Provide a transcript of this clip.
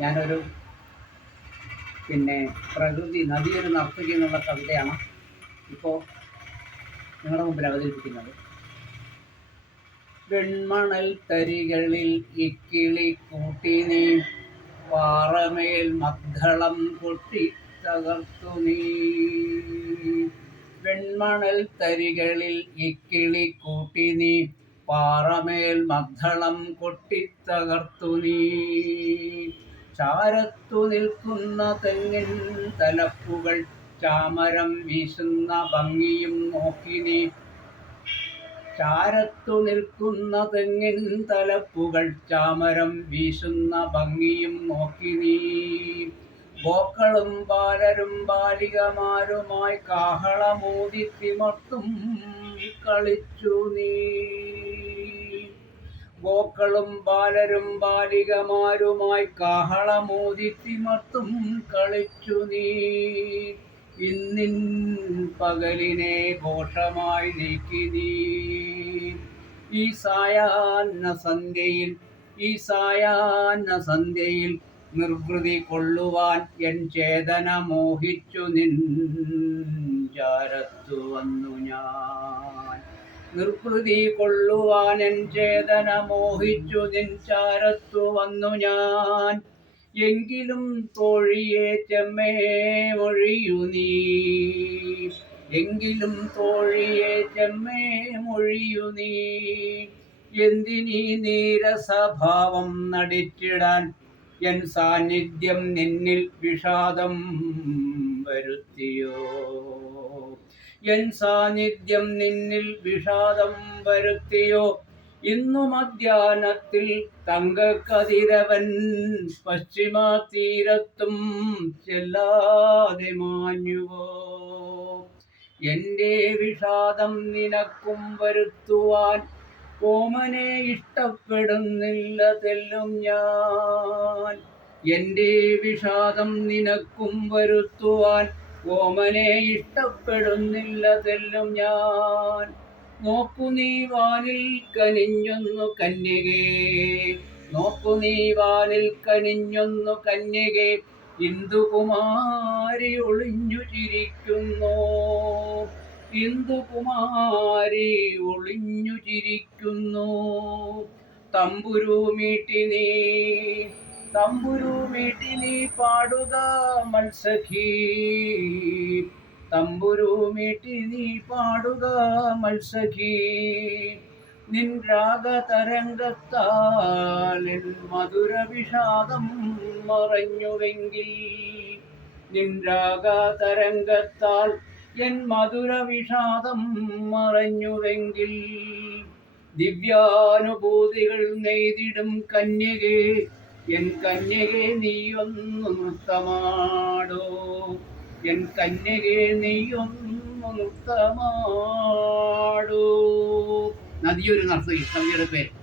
ഞാനൊരു പ്രകൃതി നദിയൊരു നർത്തകി എന്നുള്ള കവിതയാണ് ഇപ്പോൾ നിങ്ങളുടെ മുമ്പിൽ അവതരിപ്പിക്കുന്നത്. വെൺമണൽ തരികളിൽ ഇക്കിളി കൂട്ടി നീ പാറമേൽ മദ്ദളം കൊട്ടി തകർത്തു നീ. വെൺമണൽ തരികളിൽ ഇക്കിളി കൂട്ടി നീ പാറമേൽ മദ്ദളം കൊട്ടി തകർത്തു നീ. ചാരത്തു നിൽക്കുന്ന തെങ്ങിൻ തലപ്പുകൾ ചാമരം വീശുന്ന ഭംഗിയും നോക്കി നീ. ചാരത്തു നിൽക്കുന്ന തെങ്ങിൻ തലപ്പുകൾ ചാമരം വീശുന്ന ഭംഗിയും നോക്കി നീ. ഗോക്കളും ബാലരും ബാലികമാരുമായി കാഹളമൂതി തിമർത്തും കളിച്ചു നീ. ഗോക്കളും ബാലരും ബാലികമാരുമായി കാഹളമൂതി തിമർത്തും കളിച്ചു നീ. ഇന്നിൻ പകലിനെ ഘോഷമായി നീക്കി നീ. ഈ സായാഹ്ന സന്ധ്യയിൽ നിർവൃതി കൊള്ളുവാൻ എൻ ചേതന മോഹിച്ചു നിൻ ചാരത്തു വന്നു ഞാൻ. നിർവൃതി കൊള്ളുവാൻ എൻ ചേതന മോഹിച്ചു നിൻ ചാരത്തു വന്നു ഞാൻ. എങ്കിലും തോഴിയെ ചെമ്മേ മൊഴിയു നീ. എങ്കിലും തോഴിയെ ചെമ്മേ മൊഴിയു നീ. എന്തിനീ നീരസഭാവം നടിച്ചിടാൻ എൻ സാന്നിധ്യം നിന്നിൽ വിഷാദം വരുത്തിയോ. എൻ സാന്നിധ്യം നിന്നിൽ വിഷാദം വരുത്തിയോ. ഇന്നു മധ്യാഹ്നത്തിൽ തങ്കക്കതിരവൻ പശ്ചിമതീരത്തും ചെല്ലാതെ മാഞ്ഞുവോ. എൻ്റെ വിഷാദം നിനക്കും വരുത്തുവാൻ ഓമനെ ഇഷ്ടപ്പെടുന്നില്ല തെല്ലും ഞാൻ. എൻ്റെ വിഷാദം നിനക്കും വരുത്തുവാൻ ഓമനെ ഇഷ്ടപ്പെടുന്നില്ല തെല്ലും ഞാൻ. നോക്കു നീ വാനിൽ കനിഞ്ഞൊന്നു കന്യകേ. നോക്കു നീ വാനിൽ കനിഞ്ഞൊന്നു കന്യകേ. ഇന്ദുകുമാരി ഒളിഞ്ഞു ചിരിക്കുന്നു. ഇന്ദുകുമാരി ഒളിഞ്ഞു ചിരിക്കുന്നു. തമ്പുരു മീട്ടി നീ പാടുക മത്സഖി. തമ്പുരു മീട്ടി നീ പാടുക മത്സഖി. നിൻ രാഗതരംഗത്താൽ എൻ മധുര വിഷാദം മറഞ്ഞുവെങ്കിൽ. നിൻ രാഗതരംഗത്താൽ എൻ മധുര വിഷാദം മറഞ്ഞുവെങ്കിൽ. ദിവ്യാനുഭൂതികൾ നെയ്തിടും കന്യകേ. എൻ കന്യകേ നീയൊന്നു നൃത്തമാടോ. എൻ കന്യകേ നീയൊന്നു നൃത്തമാടോ. നദിയൊരു നർത്തകി, കവിയുടെ പേര്.